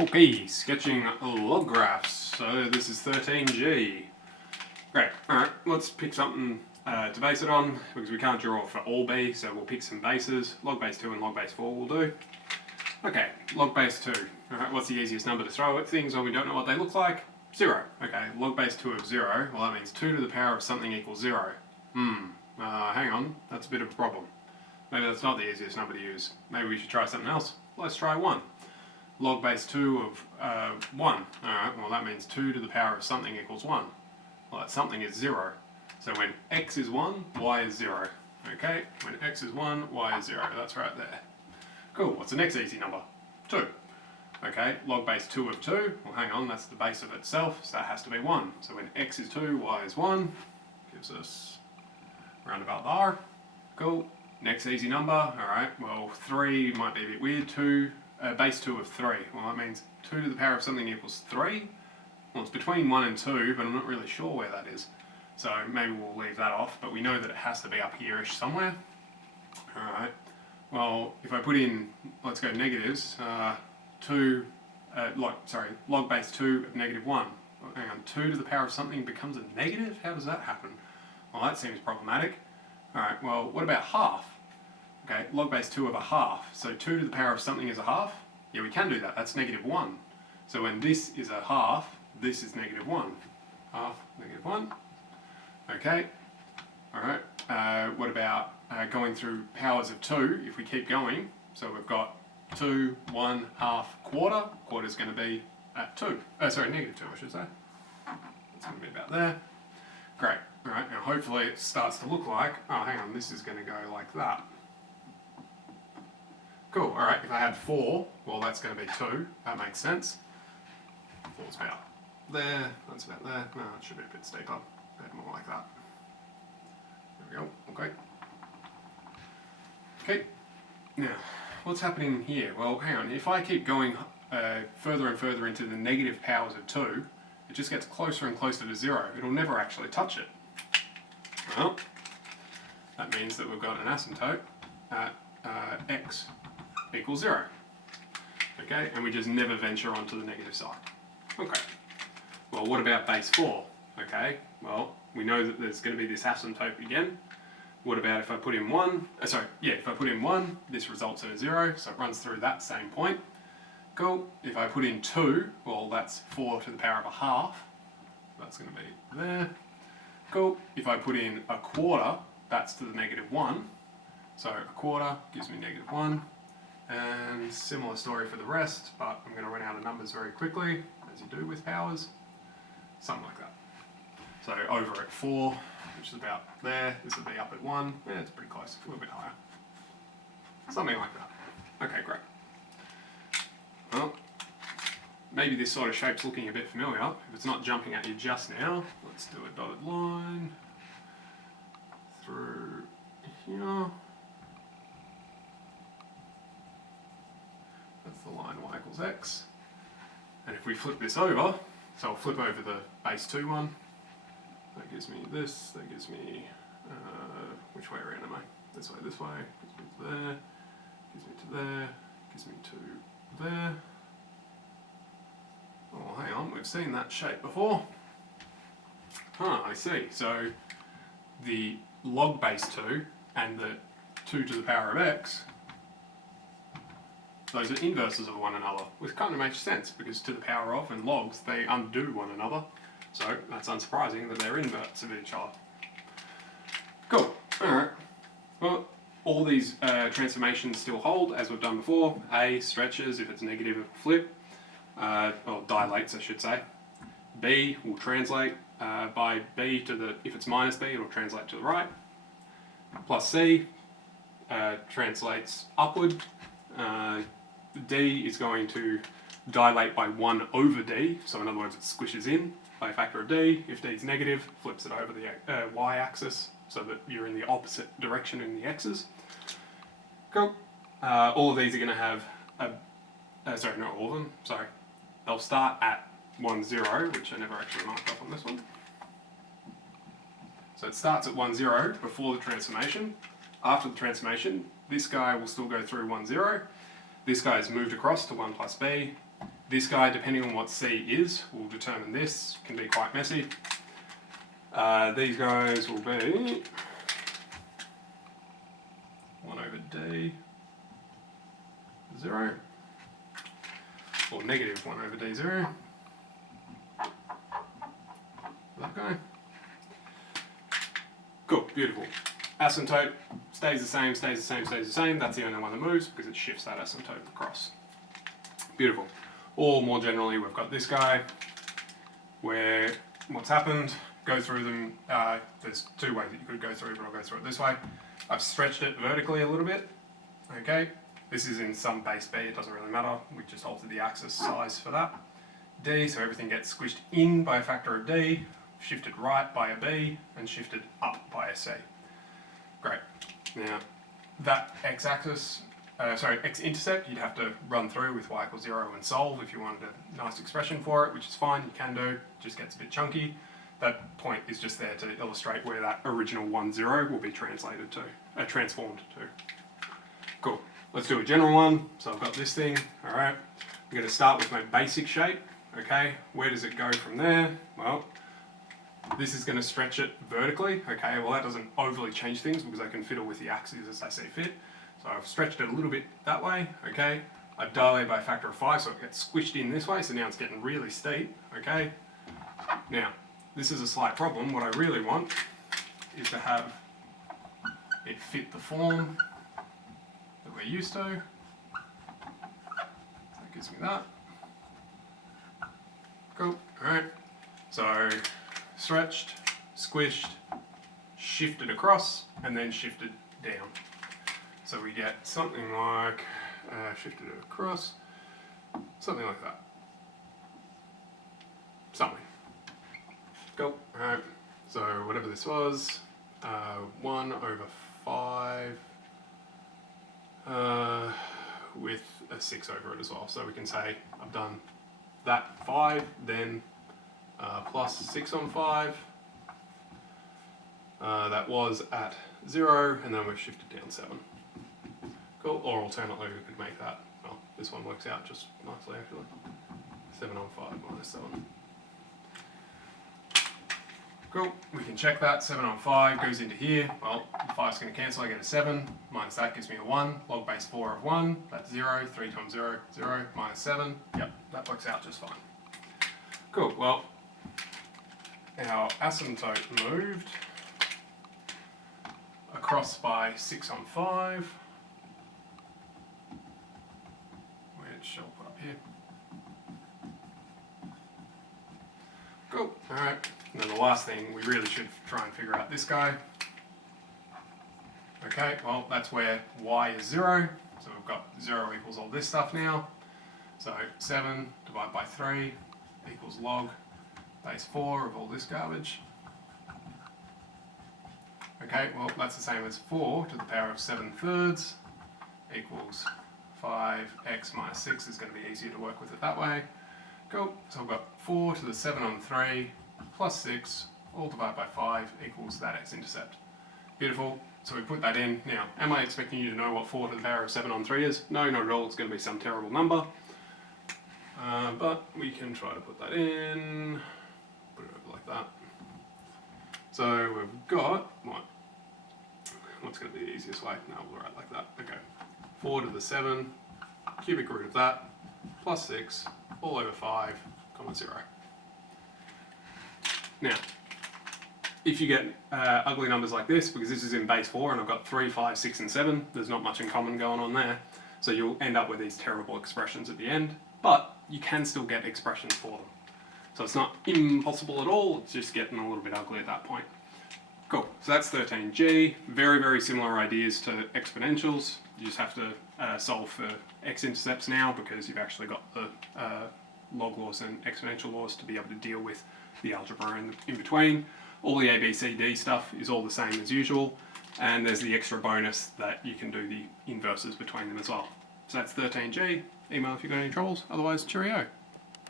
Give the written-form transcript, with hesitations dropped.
Okay, sketching log graphs. So this is 13G. Great, alright, let's pick something to base it on, because we can't draw for all B, so we'll pick some bases. Log base 2 and log base 4 will do. Okay, log base 2. Alright, what's the easiest number to throw at things when we don't know what they look like? 0. Okay, log base 2 of 0, well that means 2 to the power of something equals 0. Hang on, that's a bit of a problem. Maybe that's not the easiest number to use. Maybe we should try something else. Let's try 1. Log base 2 of 1. Alright, well that means 2 to the power of something equals 1. Well, that something is 0. So when x is 1, y is 0. Okay, when x is 1, y is 0. That's right there. Cool, what's the next easy number? 2. Okay, log base 2 of 2. Well, hang on, that's the base of itself, so that has to be 1. So when x is 2, y is 1. Gives us round about there. Cool. Next easy number. Alright, well 3 might be a bit weird. Base 2 of 3. Well, that means 2 to the power of something equals 3. Well, it's between 1 and 2, but I'm not really sure where that is. So maybe we'll leave that off, but we know that it has to be up here-ish somewhere. Alright, well, if I put in, let's go negatives, log base 2 of negative 1. Well, hang on, 2 to the power of something becomes a negative? How does that happen? Well, that seems problematic. Alright, well, what about half? Okay, log base 2 of a half. So 2 to the power of something is a half? Yeah, we can do that. That's negative 1. So when this is a half, this is negative 1. Half, negative 1. Okay. Alright. What about going through powers of 2 if we keep going? So we've got 2, 1, half, quarter. Quarter is going to be at 2. Negative 2, I should say. That's going to be about there. Great. Alright, now hopefully it starts to look like, oh hang on, this is going to go like that. Cool, alright, if I had 4, well that's going to be 2, that makes sense. 4's about there, that's about there, no, it should be a bit steeper, a bit more like that. There we go, okay. Okay, now, what's happening here? Well, hang on, if I keep going further and further into the negative powers of 2, it just gets closer and closer to 0. It'll never actually touch it. Well, that means that we've got an asymptote at x equals 0. Okay, and we just never venture onto the negative side. Okay, well what about base 4? Okay, well we know that there's going to be this asymptote again. What about if I put in 1? If I put in 1, this results in a 0, so it runs through that same point. Cool, if I put in 2, well that's 4 to the power of a half. That's going to be there. Cool, if I put in a quarter, that's to the negative 1. So a quarter gives me negative 1. And similar story for the rest, but I'm going to run out of numbers very quickly, as you do with powers. Something like that. So over at 4, which is about there, this would be up at 1. Yeah, it's pretty close, a little bit higher. Something like that. Okay, great. Well, maybe this sort of shape's looking a bit familiar. If it's not jumping at you just now, let's do a dotted line through here. That's the line y equals x. And if we flip this over, so I'll flip over the base 2 one, that gives me this, that gives me, which way around am I? This way, gives me to there, gives me to there, gives me to there. Oh, hang on, we've seen that shape before. I see. So the log base 2 and the 2 to the power of x, those are inverses of one another, which kind of makes sense because to the power of and logs, they undo one another. So that's unsurprising that they're inverts of each other. Cool. Alright. Well, all these transformations still hold as we've done before. A stretches, if it's negative it will flip, or dilates I should say. B will translate by B to the, if it's minus B it will translate to the right. Plus C translates upward. D is going to dilate by 1 over D, so in other words it squishes in by a factor of D. If D is negative, flips it over the y-axis so that you're in the opposite direction in the x's. Cool. All of these are going to have not all of them, sorry. They'll start at 1, 0, which I never actually marked up on this one. So it starts at 1, 0 before the transformation. After the transformation, this guy will still go through 1, 0. This guy is moved across to 1 plus b, This guy, depending on what C is, will determine this. Can be quite messy. These guys will be 1 over D 0, or negative 1 over D 0. That guy. Cool, beautiful. Asymptote stays the same, stays the same, stays the same. That's the only one that moves because it shifts that asymptote across. Beautiful. Or more generally, we've got this guy where what's happened, go through them. There's two ways that you could go through, but I'll go through it this way. I've stretched it vertically a little bit. Okay, this is in some base B, it doesn't really matter. We just altered the axis size for that. D, so everything gets squished in by a factor of D, shifted right by a B, and shifted up by a C. Great. Now, that x-axis, x-intercept, you'd have to run through with y equals 0 and solve if you wanted a nice expression for it, which is fine, you can do, it just gets a bit chunky. That point is just there to illustrate where that original 1, 0 will be transformed to. Cool. Let's do a general one. So I've got this thing, alright. I'm going to start with my basic shape, okay. Where does it go from there? Well, this is going to stretch it vertically, okay. Well, that doesn't overly change things because I can fiddle with the axes as I see fit. So I've stretched it a little bit that way, okay. I've dilated by a factor of 5, so it gets squished in this way, so now it's getting really steep, okay. Now, this is a slight problem. What I really want is to have it fit the form that we're used to. That gives me that. Cool, alright. So, stretched, squished, shifted across, and then shifted down. So we get something like, shifted it across, something like that. Something. Cool, alright. So whatever this was, 1 over 5 with a 6 over it as well. So we can say I've done that 5, then plus 6 on 5. That was at 0, and then we've shifted down 7. Cool, or alternately we could make that, well, this one works out just nicely actually. 7 on 5 minus 7. Cool, we can check that. 7 on 5 goes into here. Well, the 5's going to cancel, I get a 7. Minus that gives me a 1. Log base 4 of 1, that's 0. 3 times 0, 0. Minus 7. Yep, that works out just fine. Cool, well, our asymptote moved across by 6 on 5, which I'll put up here. Cool, alright. And then the last thing, we really should try and figure out this guy. Okay, well, that's where y is 0. So we've got 0 equals all this stuff now. So 7 divided by 3 equals log base 4 of all this garbage. Okay, well, that's the same as 4 to the power of 7/3 equals 5x minus 6 is going to be easier to work with it that way. Cool, so we've got 4 to the 7 on 3 plus 6 all divided by 5 equals that x-intercept. Beautiful, so we put that in. Now, am I expecting you to know what 4 to the power of 7 on 3 is? No, not at all, it's going to be some terrible number. But we can try to put that in, put it over like that. So we've got, what's going to be the easiest way? No, we'll write like that. Okay, 4 to the 7, cubic root of that, plus 6, all over 5, comma 0. Now, if you get ugly numbers like this, because this is in base 4 and I've got 3, 5, 6 and 7, there's not much in common going on there, so you'll end up with these terrible expressions at the end, but you can still get expressions for them. So it's not impossible at all, it's just getting a little bit ugly at that point. Cool, so that's 13G, very, very similar ideas to exponentials. You just have to solve for x-intercepts now because you've actually got the log laws and exponential laws to be able to deal with the algebra in between. All the A, B, C, D stuff is all the same as usual, and there's the extra bonus that you can do the inverses between them as well. So that's 13G. Email if you've got any troubles, otherwise cheerio.